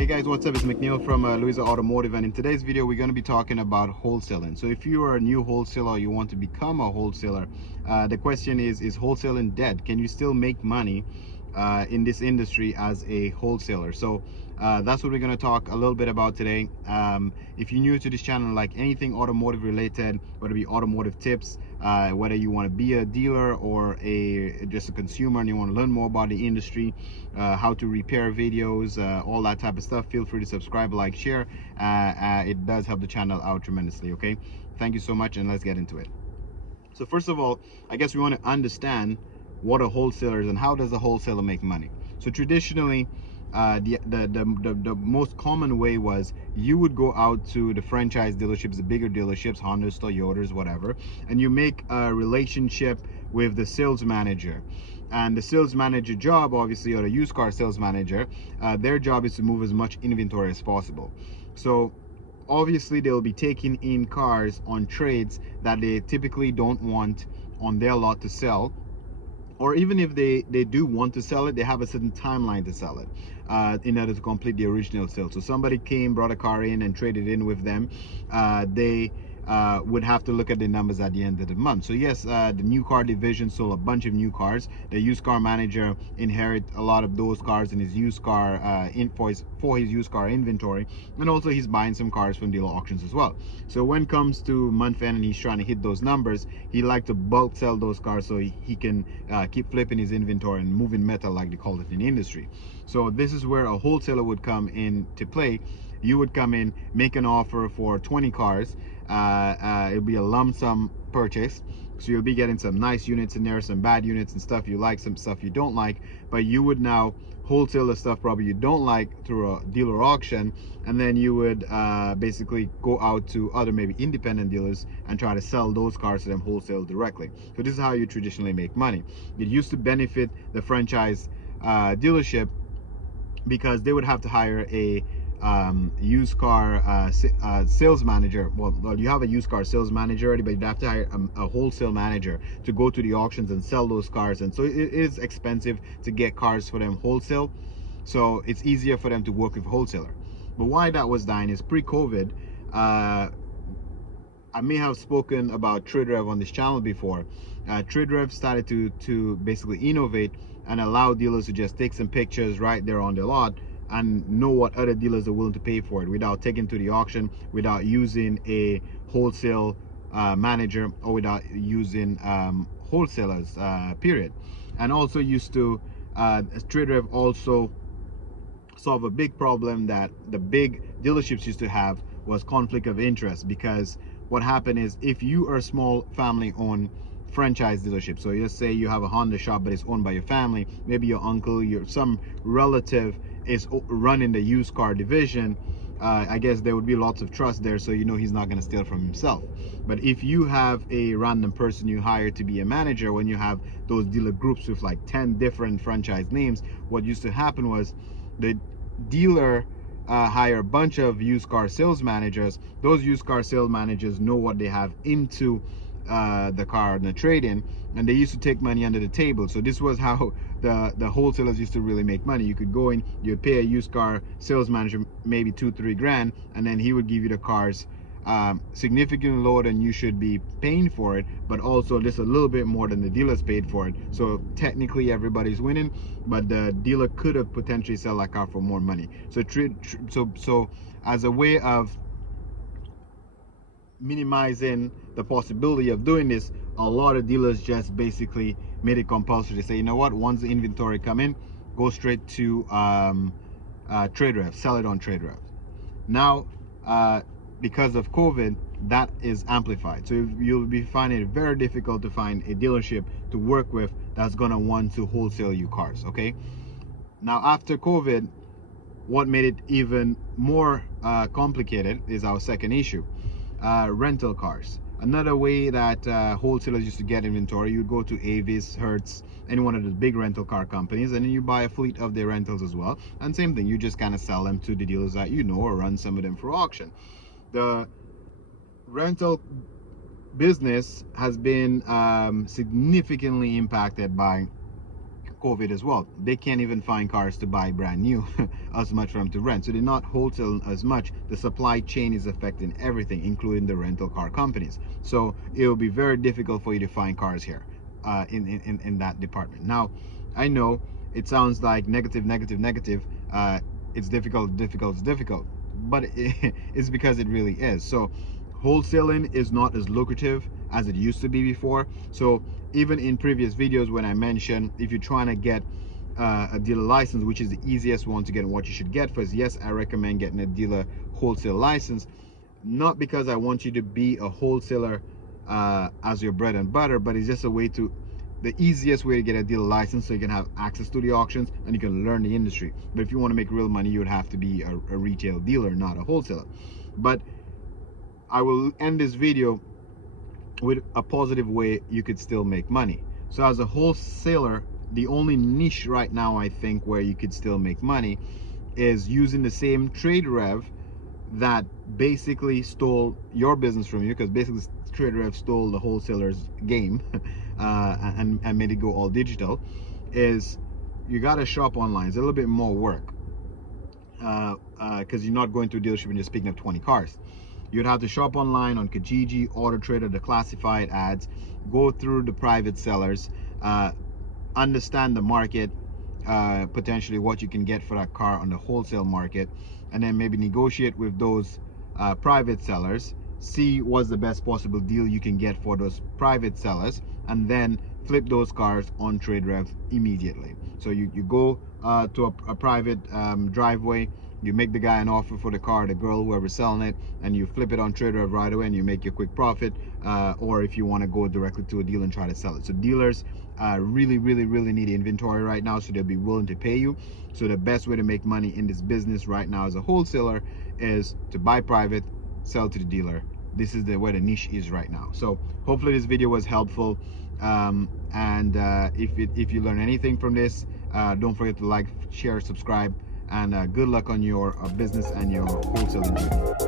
Hey guys, what's up? It's McNeil from Louisa Automotive, and in today's video we're going to be talking about wholesaling. So if you are a new wholesaler or you want to become a wholesaler, the question is wholesaling dead? Can you still make money in this industry as a wholesaler? So that's what we're going to talk a little bit about today. If you're new to this channel, like anything automotive related, whether it be automotive tips, whether you want to be a dealer or just a consumer and you want to learn more about the industry, how to repair videos, all that type of stuff, feel free to subscribe, like, share. It does help the channel out tremendously. Okay, thank you so much, and let's get into it. So first of all, I guess we want to understand what a wholesaler is and how does a wholesaler make money. So traditionally, the most common way was you would go out to the franchise dealerships, the bigger dealerships, Hondas, Toyotas, whatever, and you make a relationship with the sales manager. And the sales manager job, obviously, or the used car sales manager, their job is to move as much inventory as possible. So obviously they'll be taking in cars on trades that they typically don't want on their lot to sell, or even if they do want to sell it, they have a certain timeline to sell it in order to complete the original sale. So somebody came, brought a car in and traded in with them, they would have to look at the numbers at the end of the month. So yes, the new car division sold a bunch of new cars. The used car manager inherit a lot of those cars in his used car invoice for his used car inventory, and also he's buying some cars from dealer auctions as well. So when it comes to month end and he's trying to hit those numbers, he like to bulk sell those cars so he can keep flipping his inventory and moving metal, like they call it in the industry. So this is where a wholesaler would come in to play. You would come in, make an offer for 20 cars. It'll be a lump sum purchase, so you'll be getting some nice units in there, some bad units and stuff you like, some stuff you don't like. But you would now wholesale the stuff probably you don't like through a dealer auction, and then you would basically go out to other maybe independent dealers and try to sell those cars to them wholesale directly. So this is how you traditionally make money. It used to benefit the franchise dealership, because they would have to hire a used car sales manager. Well, you have a used car sales manager already, but you'd have to hire a wholesale manager to go to the auctions and sell those cars. And so it is expensive to get cars for them wholesale. So it's easier for them to work with a wholesaler. But why that was dying is pre-COVID. I may have spoken about TradeRev on this channel before. TradeRev started to basically innovate and allow dealers to just take some pictures right there on the lot and know what other dealers are willing to pay for it without taking to the auction, without using a wholesale manager, or without using wholesalers, period. And also used to, TradeRev also solve a big problem that the big dealerships used to have, was conflict of interest. Because what happened is, if you are a small family owned franchise dealership, so let's say you have a Honda shop but it's owned by your family, maybe your uncle, some relative is running the used car division, I guess there would be lots of trust there, so you know he's not going to steal from himself. But if you have a random person you hire to be a manager, when you have those dealer groups with like 10 different franchise names, what used to happen was the dealer hire a bunch of used car sales managers. Those used car sales managers know what they have into the car and the trade-in, and they used to take money under the table. So this was how the wholesalers used to really make money. You could go in, you'd pay a used car sales manager maybe 2-3 grand, and then he would give you the cars significantly lower than you should be paying for it, but also just a little bit more than the dealers paid for it. So technically everybody's winning, but the dealer could have potentially sell that car for more money. So as a way of minimizing the possibility of doing this, a lot of dealers just basically made it compulsory to say, you know what, once the inventory come in, go straight to TradeRev, sell it on TradeRev. Now because of COVID, that is amplified. So you'll be finding it very difficult to find a dealership to work with that's gonna want to wholesale you cars. Okay, now after COVID, what made it even more complicated is our second issue: rental cars. Another way that wholesalers used to get inventory, you'd go to Avis, Hertz, any one of the big rental car companies, and then you buy a fleet of their rentals as well. And same thing, you just kind of sell them to the dealers that you know, or run some of them for auction. The rental business has been significantly impacted by COVID as well. They can't even find cars to buy brand new as much for them to rent. So they're not wholesaling as much. The supply chain is affecting everything, including the rental car companies. So it will be very difficult for you to find cars here in that department. Now, I know it sounds like negative, it's difficult, it's difficult, but it's because it really is. So wholesaling is not as lucrative as it used to be before. So even in previous videos when I mentioned, if you're trying to get a dealer license, which is the easiest one to get and what you should get first, yes, I recommend getting a dealer wholesale license, not because I want you to be a wholesaler as your bread and butter, but it's just a way to, the easiest way to get a dealer license so you can have access to the auctions and you can learn the industry. But if you want to make real money, you would have to be a retail dealer, not a wholesaler. But I will end this video with a positive way you could still make money. So as a wholesaler, the only niche right now I think where you could still make money is using the same TradeRev that basically stole your business from you, because basically TradeRev stole the wholesalers game and made it go all digital. Is you got to shop online. It's a little bit more work because you're not going to a dealership and just picking up 20 cars. You'd have to shop online on Kijiji, Auto Trader, the classified ads, go through the private sellers, understand the market, potentially what you can get for that car on the wholesale market, and then maybe negotiate with those private sellers, see what's the best possible deal you can get for those private sellers, and then flip those cars on TradeRev immediately. So you go to a private driveway, you make the guy an offer for the car, the girl, whoever's selling it, and you flip it on TradeRev right away and you make your quick profit. Or if you want to go directly to a dealer and try to sell it. So dealers really need inventory right now, so they'll be willing to pay you. So the best way to make money in this business right now as a wholesaler is to buy private, sell to the dealer. This is where the niche is right now. So hopefully this video was helpful, and if you learn anything from this, don't forget to like, share, subscribe, and good luck on your business and your wholesaling journey.